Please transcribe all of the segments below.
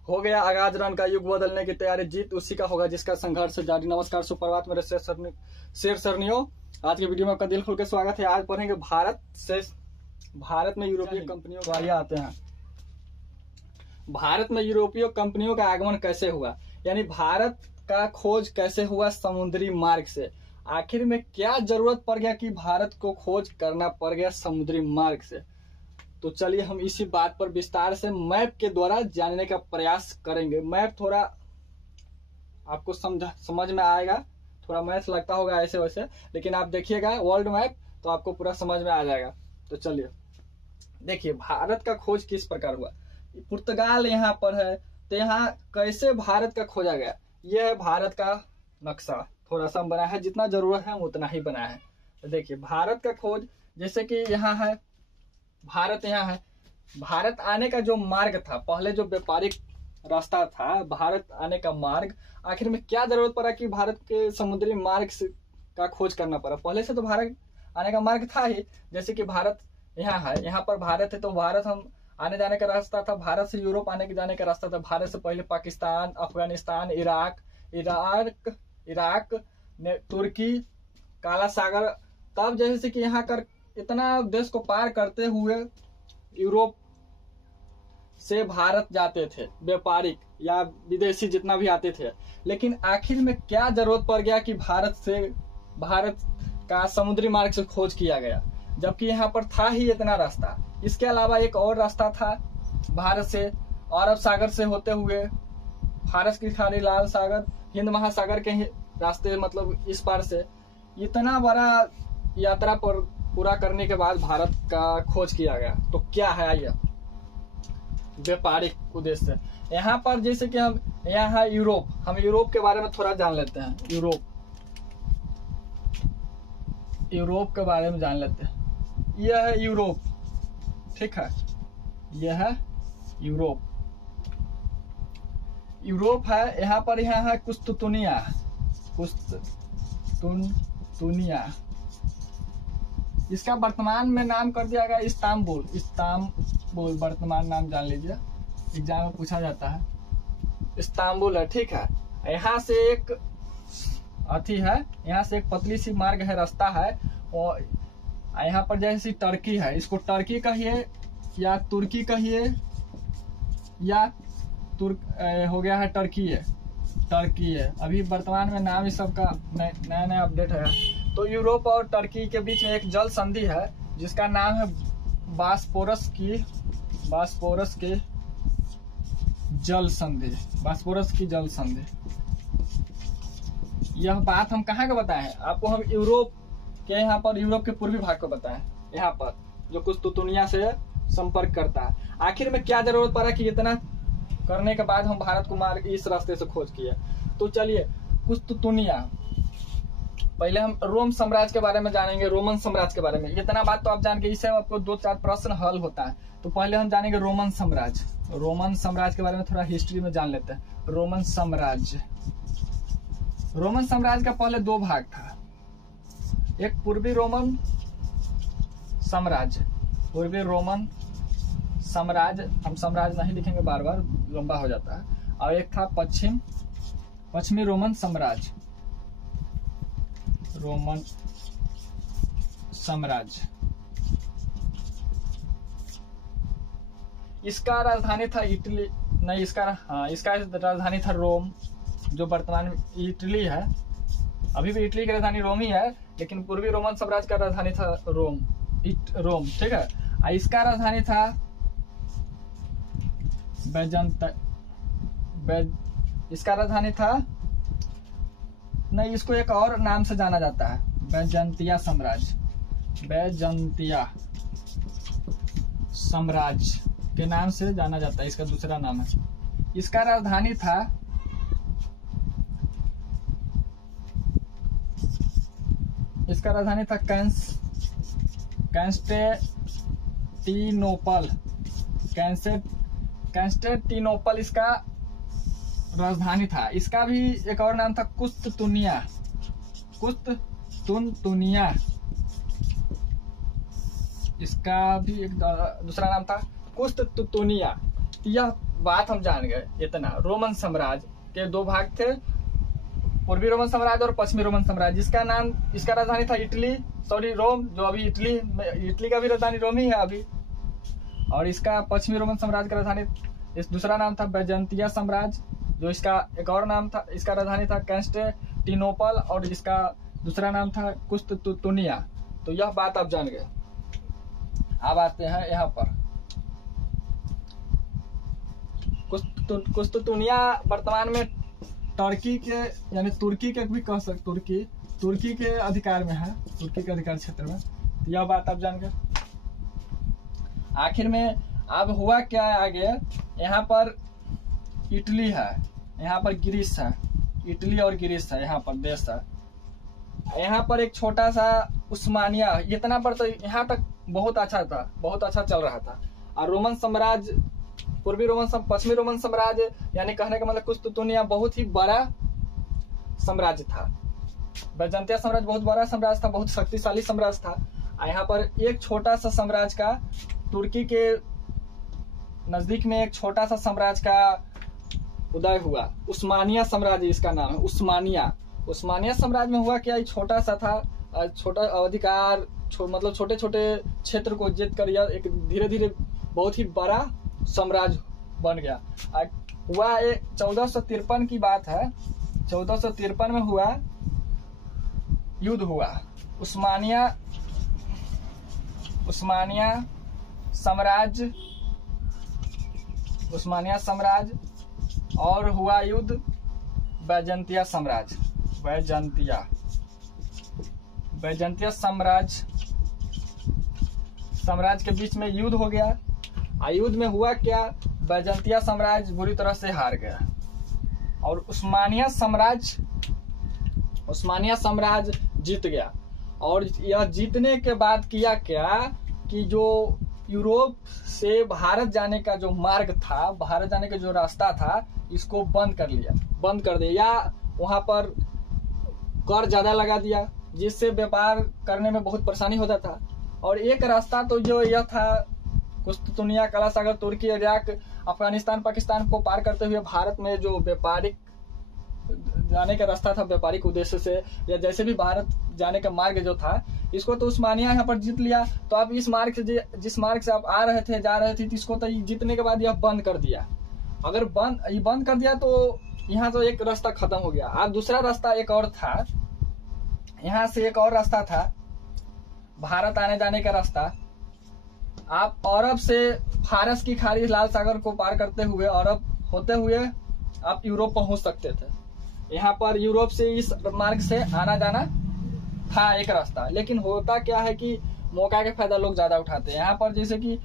हो गया आगाज रन का, युग बदलने की तैयारी, जीत उसी का होगा जिसका संघर्ष जारी। नमस्कार, सुप्रभात मेरे शेर सरनियों। आज की वीडियो में आपका दिल खोल के स्वागत है। आज पढ़ेंगे भारत में यूरोपीय कंपनियों को, आइए आते हैं। भारत में यूरोपीय कंपनियों का आगमन कैसे हुआ, यानी भारत का खोज कैसे हुआ समुद्री मार्ग से। आखिर में क्या जरूरत पड़ गया कि भारत को खोज करना पड़ गया समुद्री मार्ग से। तो चलिए हम इसी बात पर विस्तार से मैप के द्वारा जानने का प्रयास करेंगे। मैप थोड़ा आपको समझ में आएगा, थोड़ा मैथ लगता होगा ऐसे वैसे, लेकिन आप देखिएगा वर्ल्ड मैप तो आपको पूरा समझ में आ जाएगा। तो चलिए देखिए भारत का खोज किस प्रकार हुआ। पुर्तगाल यहाँ पर है, तो यहाँ कैसे भारत का खोजा गया। यह है भारत का नक्शा, थोड़ा सा बनाया है, जितना जरूरत है उतना ही बनाया है। तो देखिए भारत का खोज, जैसे कि यहाँ है भारत, यहाँ है भारत आने का जो मार्ग था, पहले जो व्यापारिक रास्ता था भारत आने का मार्ग, आखिर में क्या जरूरत पड़ा कि भारत के समुद्री मार्ग का खोज करना पड़ा। पहले से तो भारत आने का मार्ग था ही, जैसे कि भारत यहाँ है, यहाँ पर भारत है, तो भारत हम आने जाने का रास्ता था। भारत से यूरोप आने के जाने का रास्ता था। भारत से पहले पाकिस्तान, अफगानिस्तान, इराक, तुर्की, काला सागर, तब जैसे कि यहाँ कर इतना देश को पार करते हुए यूरोप से भारत जाते थे व्यापारिक या विदेशी जितना भी आते थे। लेकिन आखिर में क्या जरूरत पड़ गया कि भारत का समुद्री मार्ग से खोज किया गया, जबकि यहाँ पर था ही इतना रास्ता। इसके अलावा एक और रास्ता था भारत से अरब सागर से होते हुए फारस की खाड़ी, लाल सागर, हिंद महासागर के रास्ते, मतलब इस पार से। इतना बड़ा यात्रा पर पूरा करने के बाद भारत का खोज किया गया। तो क्या है, आइए व्यापारिक उद्देश्य। यहाँ पर जैसे कि हम यहाँ है यूरोप, हम यूरोप के बारे में थोड़ा जान लेते हैं। यूरोप के बारे में जान लेते हैं। यह है यूरोप, ठीक है, यह है यूरोप है। यहाँ पर यहाँ है कुस्तुतुनिया, इसका वर्तमान में नाम कर दिया गया इस्तांबुल। वर्तमान नाम जान लीजिए, एग्जाम में पूछा जाता है। इस्तांबुल है, ठीक है। यहाँ से एक अथी है, यहाँ से एक पतली सी मार्ग है, रास्ता है। और यहाँ पर जैसे टर्की है, इसको टर्की कहिए या तुर्की कहिए या हो गया है टर्की है। अभी वर्तमान में नाम इस सब का नया अपडेट है। तो यूरोप और टर्की के बीच में एक जल संधि है जिसका नाम है बास्पोरस की जल संधि। यह बात हम कहाँ का बताए हैं आपको, हम यूरोप के यहाँ पर, यूरोप के पूर्वी भाग को बताएं, यहाँ पर जो कुस्तुतुनिया से संपर्क करता है। आखिर में क्या जरूरत पड़ा कि इतना करने के बाद हम भारत को मार्ग इस रास्ते से खोज किया। तो चलिए कुस्तुतुनिया, पहले हम रोम साम्राज्य के बारे में जानेंगे, रोमन साम्राज्य के बारे में। इतना बात तो आप जान के इससे आपको 2-4 प्रश्न हल होता है। तो पहले हम जानेंगे रोमन साम्राज्य के बारे में, थोड़ा हिस्ट्री में जान लेते हैं। रोमन साम्राज्य का पहले 2 भाग था। एक पूर्वी रोमन साम्राज्य, हम साम्राज्य नहीं लिखेंगे, बार बार लंबा हो जाता है। और एक था पश्चिमी रोमन साम्राज्य। इसका राजधानी था इटली, नहीं इसका राजधानी था रोम, जो वर्तमान में इटली है। अभी भी इटली की राजधानी रोम ही है, लेकिन पूर्वी रोमन साम्राज्य का राजधानी था रोम, ठीक है। इसका राजधानी था इसका राजधानी था, नहीं, इसको एक और नाम से जाना जाता है, बैजंतिया साम्राज्य के नाम से जाना जाता है। इसका दूसरा नाम है। इसका राजधानी था कैंस्टेंटिनोपल इसका राजधानी था। इसका भी एक और नाम था कुस्तुतुनिया। इसका भी एक दूसरा नाम था कुस्तुतुनिया। यह बात हम जान गए इतना। रोमन साम्राज्य के दो भाग थे, पूर्वी रोमन साम्राज्य और पश्चिमी रोमन साम्राज्य। जिसका नाम, इसका राजधानी था इटली, सॉरी रोम, जो अभी इटली का भी राजधानी रोम ही है अभी। और इसका पश्चिमी रोमन साम्राज्य का राजधानी, इस दूसरा नाम था बैजेंतिया साम्राज्य, जो इसका एक और नाम था, इसका राजधानी था कॉन्स्टेंटिनोपल, और इसका दूसरा नाम था कुस्तुतुनिया। तो यह बात आप जान गए। अब आते हैं यहाँ पर, कुस्तुतुनिया वर्तमान में टर्की के, यानी तुर्की के भी कह सकते, तुर्की के अधिकार में है, तुर्की के अधिकार क्षेत्र में। तो यह बात आप जान गए। आखिर में अब हुआ क्या है आगे, यहाँ पर इटली है, यहाँ पर ग्रीस है, इटली और ग्रीस है, यहाँ पर देश है। यहाँ पर एक छोटा सा उस्मानिया, इतना पर तो यहाँ तक बहुत अच्छा था, बहुत अच्छा चल रहा था। और रोमन साम्राज्य, पूर्वी रोमन, पश्चिमी रोमन साम्राज्य, यानी कहने का मतलब कुस्तुतुनिया बहुत ही बड़ा साम्राज्य था। बैजेंतिया साम्राज्य बहुत बड़ा साम्राज्य था, बहुत शक्तिशाली साम्राज्य था। यहाँ पर एक छोटा सा साम्राज्य का, तुर्की के नजदीक में एक छोटा सा साम्राज्य का उदय हुआ, उस्मानिया साम्राज्य इसका नाम है, उस्मानिया। उस्मानिया साम्राज्य में हुआ क्या, छोटा सा था, छोटा अधिकार, मतलब छोटे छोटे क्षेत्र को जीत कर यह एक धीरे धीरे बहुत ही बड़ा साम्राज्य बन गया। हुआ 1453 की बात है, 1453 में हुआ युद्ध हुआ, उस्मानिया साम्राज्य और हुआ युद्ध बैजेंतिया साम्राज्य, बैजेंतिया साम्राज्य के बीच में युद्ध हो गया। युद्ध में हुआ क्या, बैजेंतिया साम्राज्य बुरी तरह से हार गया और उस्मानिया साम्राज्य जीत गया। और यह जीतने के बाद किया क्या कि जो यूरोप से भारत जाने का जो मार्ग था, भारत जाने का जो रास्ता था, इसको बंद कर दिया। वहां पर कर ज्यादा लगा दिया, जिससे व्यापार करने में बहुत परेशानी होता था। और एक रास्ता तो जो यह था, कुस्तुतुनिया, काला सागर, तुर्की, इराक, अफगानिस्तान, पाकिस्तान को पार करते हुए भारत में जो व्यापारिक जाने का रास्ता था, व्यापारिक उद्देश्य से, या जैसे भी भारत जाने का मार्ग जो था, इसको तो उस्मानिया यहाँ पर जीत लिया। तो आप इस मार्ग से, जिस मार्ग से आप आ रहे थे, जा रहे थे, तो इसको तो जीतने के बाद यह बंद कर दिया। अगर बंद कर दिया तो यहाँ तो एक रास्ता खत्म हो गया। अब दूसरा रास्ता एक और था, यहाँ से एक और रास्ता था, भारत आने जाने का रास्ता। आप अरब से फारस की खाड़ी, लाल सागर को पार करते हुए, अरब होते हुए आप यूरोप पहुंच सकते थे। यहाँ पर यूरोप से इस मार्ग से आना जाना था एक रास्ता। लेकिन होता क्या है कि मौका का फायदा लोग ज्यादा उठाते हैं। यहाँ पर जैसे कि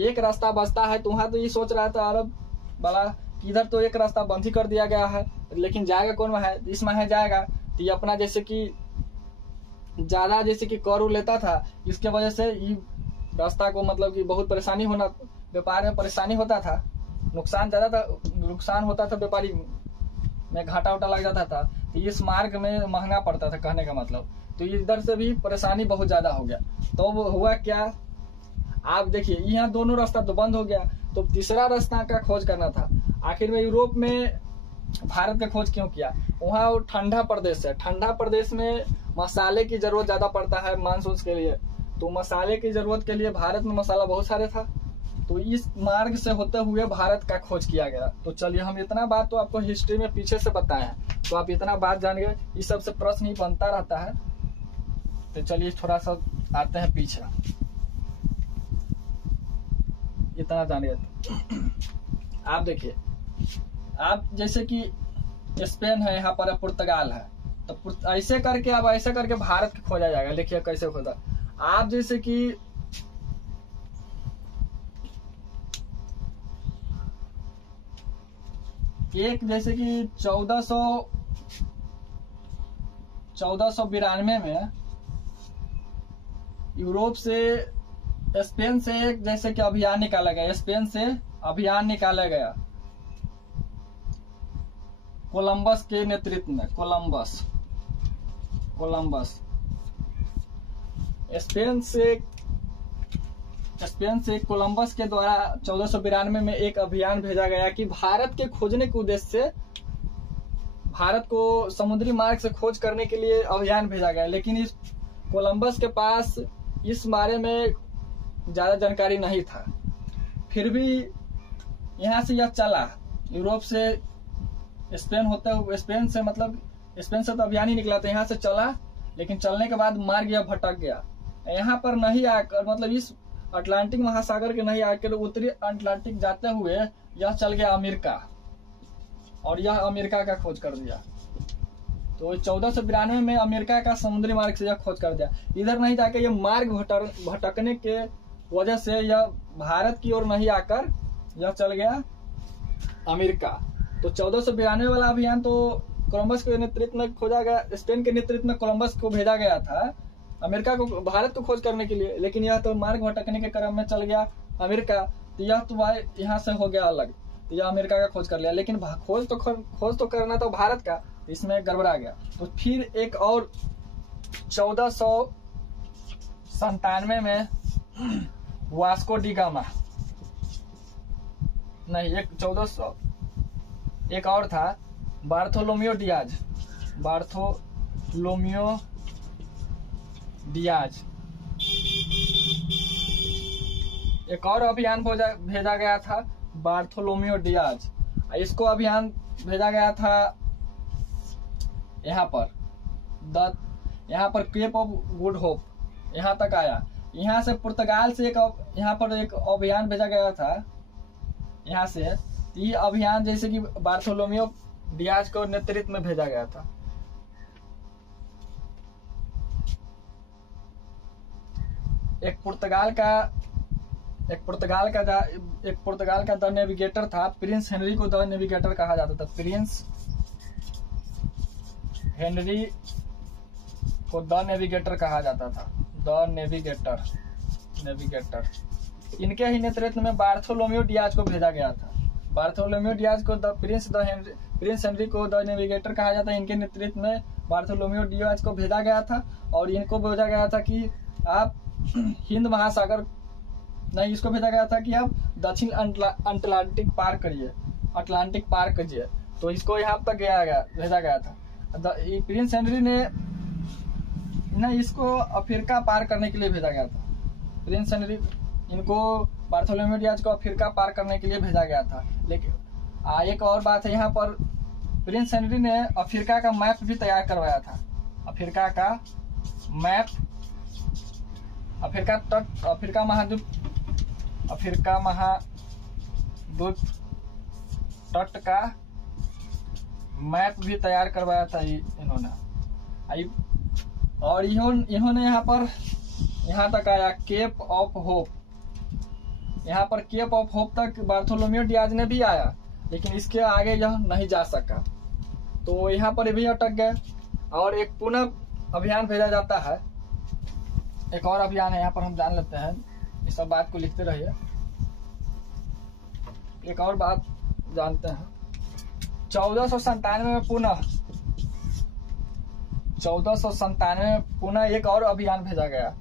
एक रास्ता बचता है, तो वहां तो ये सोच रहा था अरब वाला कि इधर तो एक रास्ता बंद ही कर दिया गया है, लेकिन जाएगा कौन है, इस माह जाएगा। तो ये अपना जैसे कि ज्यादा जैसे कि कर लेता था, इसके वजह से रास्ता को मतलब कि बहुत परेशानी होना, व्यापार में परेशानी होता था, नुकसान होता था, व्यापारी में घाटा उटा लग जाता था। तो इस मार्ग में महंगा पड़ता था, कहने का मतलब। तो इधर से भी परेशानी बहुत ज्यादा हो गया। तो वो हुआ क्या, आप देखिए यहाँ दोनों रास्ता तो बंद हो गया, तो तीसरा रास्ता का खोज करना था। आखिर में यूरोप में भारत का खोज क्यों किया, वहाँ ठंडा प्रदेश है, ठंडा प्रदेश में मसाले की जरूरत ज्यादा पड़ता है मानसून के लिए। तो मसाले की जरूरत के लिए भारत में मसाला बहुत सारे था, तो इस मार्ग से होते हुए भारत का खोज किया गया। तो चलिए, हम इतना बात तो आपको हिस्ट्री में पीछे से बताए हैं, तो आप इतना बात जान गए। इस सब से प्रश्न ही बनता रहता है। तो चलिए थोड़ा सा आते हैं पीछे, इतना जान गए। आप देखिए, आप जैसे कि स्पेन है, यहाँ पर पुर्तगाल है, तो ऐसे करके अब ऐसे करके भारत को खोजा जाएगा। देखिए कैसे खोजा। आप जैसे कि एक जैसे कि 1492 में यूरोप से, स्पेन से एक जैसे कि अभियान निकाला गया, स्पेन से अभियान निकाला गया कोलंबस के नेतृत्व में। कोलंबस स्पेन से स्पेन से कोलंबस के द्वारा 1492 में एक अभियान भेजा गया कि भारत के खोजने के उद्देश्य से भारत को समुद्री मार्ग से खोज करने के लिए अभियान भेजा गया। लेकिन इस कोलंबस के पास इस बारे में ज्यादा जानकारी नहीं था। फिर भी यहाँ से यह चला यूरोप से स्पेन होता है, स्पेन से मतलब स्पेन से तो अभियान ही निकला था, यहाँ से चला, लेकिन चलने के बाद मार्ग यह भटक गया। यहाँ पर नहीं आकर मतलब इस अटलांटिक महासागर के नहीं आकर उत्तरी अटलांटिक जाते हुए यह चल गया अमेरिका, और यह अमेरिका का खोज कर दिया। तो 1492 में अमेरिका का समुद्री मार्ग से यह खोज कर दिया। इधर नहीं जाके यह मार्ग भटकने के वजह से यह भारत की ओर नहीं आकर यह चल गया अमेरिका। तो 1492 वाला अभियान तो कोलंबस के नेतृत्व में खोजा गया, स्पेन के नेतृत्व में कोलंबस को भेजा गया था अमेरिका को, भारत को खोज करने के लिए। लेकिन यह तो मार्ग भटकने के क्रम में चल गया अमेरिका, तो यह तो यहाँ से हो गया अलग, तो यह अमेरिका का खोज कर लिया। लेकिन खोज तो करना तो भारत का, इसमें गड़बड़ा गया। तो फिर एक और 1497 में वास्को डी गामा, नहीं एक 1400 एक और था बार्थोलोमियो डियाज, एक और अभियान भेजा गया था बार्थोलोमियो डियाज। इसको अभियान भेजा गया था यहाँ पर केप ऑफ गुड होप, यहाँ तक आया। यहाँ से पुर्तगाल से यहाँ पर एक अभियान भेजा गया था यहाँ से। ये अभियान जैसे कि बार्थोलोमियो डियाज को नेतृत्व में भेजा गया था। एक पुर्तगाल का द नेविगेटर था, प्रिंस हेनरी को द नेविगेटर कहा जाता था। प्रिंस हेनरी को द नेविगेटर कहा जाता था, द नेविगेटर। इनके ही नेतृत्व में बार्थोलोमियो डियाज को भेजा गया था। बार्थोलोमियो डियाज को प्रिंस हेनरी को द नेविगेटर कहा जाता है। इनके नेतृत्व में बार्थोलोमियो डियाज को भेजा गया था, और इनको भेजा गया था कि आप हिंद महासागर नहीं, इसको भेजा गया था कि आप दक्षिण अटलांटिक पार करिए। तो इसको यहाँ तक भेजा गया था। प्रिंस हेनरी ने इसको अफ्रीका पार करने के लिए भेजा गया था। प्रिंस हेनरी इनको बार्थोलोमियो डियाज को अफ्रीका पार करने के लिए भेजा गया था। लेकिन एक और बात है, यहाँ पर प्रिंस हेनरी ने अफ्रीका का मैप भी तैयार करवाया था। अफ्रीका का मैप, अफ्रीका महाद्वीप तट का मैप भी तैयार करवाया था इन्होंने। और इन्होंने यहाँ तक आया केप ऑफ होप। यहाँ पर केप ऑफ होप तक बार्थोलोमियो डियाज ने भी आया, लेकिन इसके आगे यह नहीं जा सका, तो यहाँ पर भी अटक गए। और एक पुनः अभियान भेजा जाता है, एक और अभियान है, यहाँ पर हम जान लेते हैं। इस सब बात को लिखते रहिए। एक और बात जानते हैं, 1497 में पुनः एक और अभियान भेजा गया।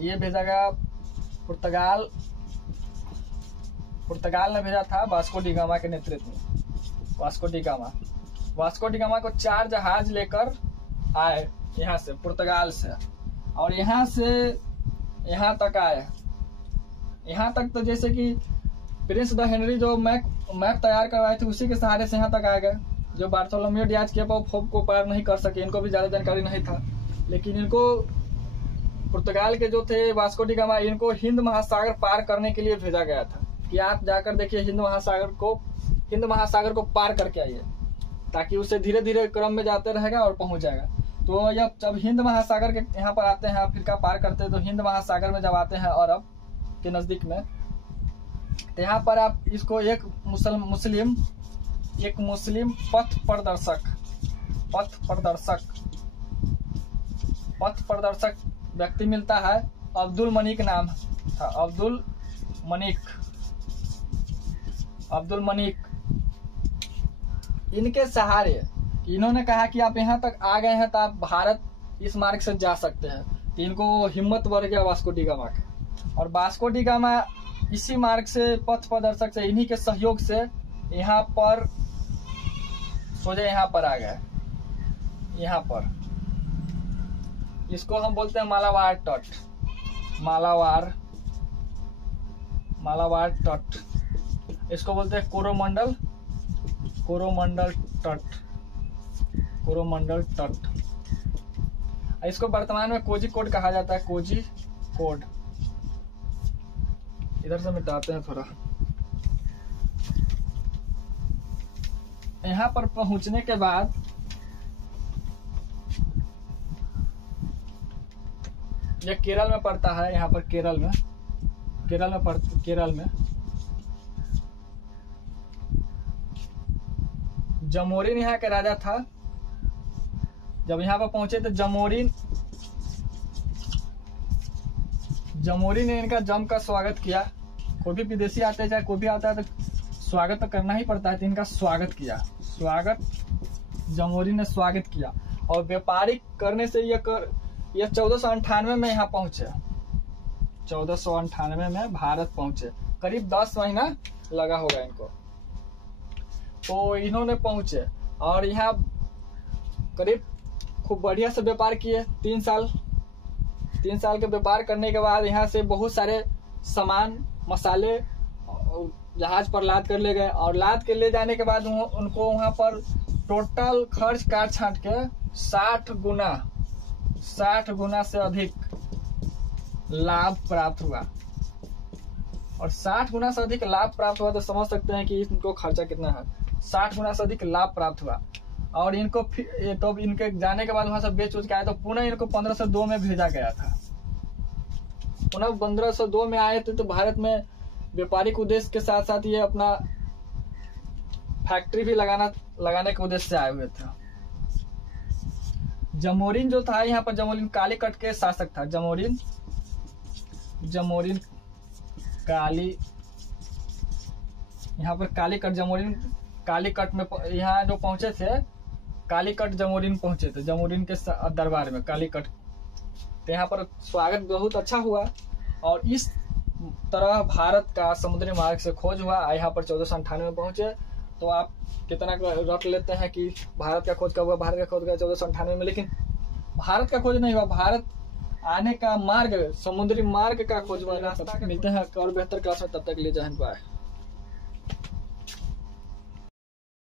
ये भेजा गया पुर्तगाल ने भेजा था वास्को डी गामा के नेतृत्व में। वास्को डी गामा को 4 जहाज लेकर आए यहाँ से, पुर्तगाल से, और यहाँ से यहाँ तक आए। यहाँ तक तो जैसे कि प्रिंस द हेनरी जो मैप तैयार करवाए थे, उसी के सहारे से यहाँ तक आ गए। जो Bartolomeu Dias Cape of Hope को पार नहीं कर सके, इनको भी ज्यादा जानकारी नहीं था। लेकिन इनको पुर्तगाल के जो थे वास्को डी गामा, इनको हिंद महासागर पार करने के लिए भेजा गया था कि आप जाकर देखिए हिंद महासागर को पार करके आइए, ताकि उसे धीरे धीरे क्रम में जाते रहेगा और पहुंच जाएगा। तो जब हिंद महासागर के यहाँ पर आते हैं, अफ्रीका पार करते हैं, तो हिंद महासागर में जब आते हैं अरब के नजदीक में, तो यहाँ पर आप इसको एक मुस्लिम पथ प्रदर्शक व्यक्ति मिलता है। अब्दुल मनिक नाम था, अब्दुल मनिक। इनके सहारे इन्होंने कहा कि आप यहाँ तक आ गए हैं तो आप भारत इस मार्ग से जा सकते हैं। तो इनको हिम्मत बढ़ गया वास्को डी गामा का। और वास्को डी गामा इसी मार्ग से पथ प्रदर्शक से, इन्हीं के सहयोग से यहाँ पर सोचे यहाँ पर आ गए। यहाँ पर इसको हम बोलते हैं मालाबार तट, मालाबार तट। इसको बोलते हैं कोरोमंडल तट। इसको वर्तमान में कोझिकोड कहा जाता है, कोझिकोड। इधर से मिटाते हैं थोड़ा। यहाँ पर पहुंचने के बाद यह केरल में पड़ता है। यहाँ पर केरल में जमोरिन यहाँ का राजा था। जब यहाँ पर पहुंचे तो जमोरिन ने इनका जम का स्वागत किया। कोई भी विदेशी आते हैं, चाहे कोई भी आता है, तो स्वागत तो करना ही पड़ता है। तो इनका जमोरिन ने स्वागत किया और व्यापारिक करने से यह 1498 में यहाँ पहुंचे। 1498 में भारत पहुंचे। करीब 10 महीना लगा होगा इनको। तो इन्होंने पहुंचे और यहाँ करीब खूब बढ़िया से व्यापार किए। 3 साल के व्यापार करने के बाद यहाँ से बहुत सारे सामान, मसाले जहाज पर लाद कर ले गए। और लाद के ले जाने के बाद उनको वहां पर टोटल खर्च काट छाट के 60 गुना से अधिक लाभ प्राप्त हुआ। और 60 गुना से अधिक लाभ प्राप्त हुआ तो समझ सकते हैं कि इनको खर्चा कितना है। 60 गुना से अधिक लाभ प्राप्त हुआ। और इनको तो इनके जाने के बाद वहां से बेच उच के आए तो पुनः इनको 1502 में भेजा गया था। पुनः 1502 में आए थे तो भारत में व्यापारिक उद्देश्य के साथ साथ ये अपना फैक्ट्री भी लगाने के उद्देश्य से आए हुए थे। जमोरिन जो था यहाँ पर, जमोरिन कालीकट के शासक था। जमोरिन यहाँ पर कालीकट में यहाँ जो पहुंचे थे, कालीकट जमोरिन पहुंचे थे, जमोरिन के दरबार में कालीकट। तो यहाँ पर स्वागत बहुत अच्छा हुआ और इस तरह भारत का समुद्री मार्ग से खोज हुआ। यहाँ पर 1498 में पहुंचे। तो आप कितना रख लेते हैं कि भारत का खोज कब हुआ? भारत का खोज हुआ 1498 में। लेकिन भारत का खोज नहीं हुआ, भारत आने का मार्ग, समुद्री मार्ग का खोज हुआ। मिलते हैं और बेहतर क्लास में, तब तक ले जय हिंद, बाय।